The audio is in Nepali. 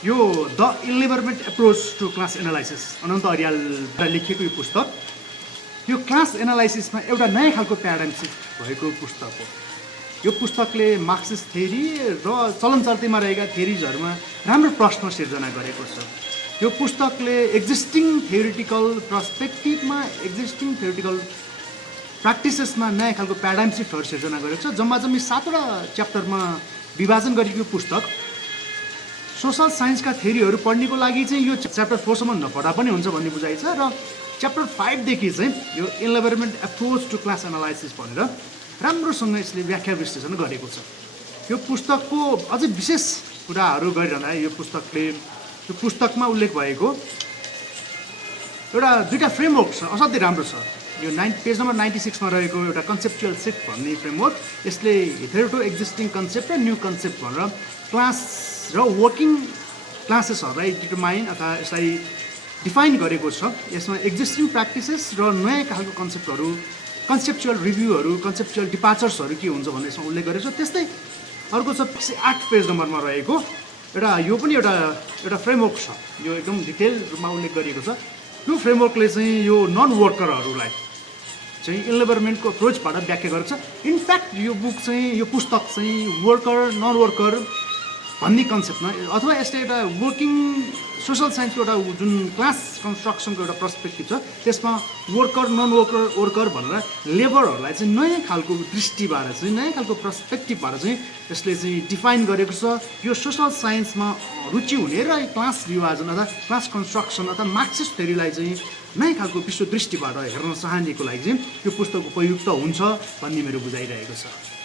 यो the enlivenment approach to class analysis Ananta अर्यालबाट लेखिएको यो पुस्तक यो क्लास एनालाइसिसमा एउटा नयाँ खालको प्याराडाइम सिफ्ट भएको पुस्तक हो। यो पुस्तकले मार्क्सिस्ट थ्योरी र चलन चल्तीमा रहेका थ्योरिजहरूमा राम्रो प्रश्न सिर्जना गरेको छ। यो पुस्तकले एक्जिस्टिङ थ्योरिटिकल पर्सपेक्टिभमा एक्जिस्टिङ थ्योरिटिकल प्र्याक्टिसेसमा नयाँ खालको प्याराडाइम सिफ्टहरू सिर्जना गरेको छ। जम्मा 7वटा च्याप्टरमा विभाजन गरिएको पुस्तक सोसल साइन्सका थ्योरीहरू पढ्नेको लागि चाहिँ यो च्याप्टर 4 सम्म नपढा पनि हुन्छ भन्ने बुझाइ छ र च्याप्टर 5 देखि चाहिँ यो इन्लिबरमेन्ट एप्रोच टु क्लास एनालाइसिस भनेर राम्रोसँग यसले व्याख्या विश्लेषण गरेको छ। यो पुस्तकको अझै विशेष कुराहरू गरिरहँदा यो पुस्तकमा उल्लेख भएको दुईटा फ्रेमवर्क छ, असाध्यै राम्रो छ। यो पेज नम्बर 96 मा रहेको एउटा कन्सेप्चुअल सिफ्ट भन्ने फ्रेमवर्क, यसले हिथेरोटो एक्जिस्टिङ कन्सेप्ट र न्यू कन्सेप्ट भनेर क्लास र वर्किङ क्लासेसहरूलाई डिटरमाइन अथवा यसलाई डिफाइन गरेको छ। यसमा एक्जिस्टिङ प्र्याक्टिसेस र नयाँ खालको कन्सेप्टहरू, कन्सेप्चुअल रिभ्यूहरू, कन्सेप्चुअल डिपार्चर्सहरू के हुन्छ भन्ने यसमा उल्लेख गरेको छ। त्यस्तै अर्को छ 8 पेज नम्बरमा रहेको यो पनि एउटा फ्रेमवर्क छ। यो एकदम डिटेल रूपमा उल्लेख गरिएको छ। यो फ्रेमवर्कले चाहिँ यो नन वर्करहरूलाई चाहिँ इन्लिबरमेन्टको अप्रोचबाट व्याख्या गरेको छ। इनफ्याक्ट यो पुस्तक चाहिँ वर्कर नन वर्कर भन्ने कन्सेप्टमा अथवा यसले एउटा वर्किङ सोसल साइन्सको एउटा जुन क्लास कन्स्ट्रक्सनको एउटा पर्सपेक्टिभ छ त्यसमा वर्कर नन वर्कर भनेर लेबरहरूलाई चाहिँ नयाँ खालको दृष्टिबाट चाहिँ नयाँ खालको पर्सपेक्टिभबाट चाहिँ यसले चाहिँ डिफाइन गरेको छ। यो सोसल साइन्समा रुचि हुने र क्लास विभाजन अथवा क्लास कन्स्ट्रक्सन अथवा मार्क्सिस्ट थ्योरीलाई चाहिँ नयाँ खालको विश्व दृष्टिबाट हेर्न चाहनेको लागि चाहिँ यो पुस्तक उपयुक्त हुन्छ भन्ने मेरो बुझाइरहेको छ।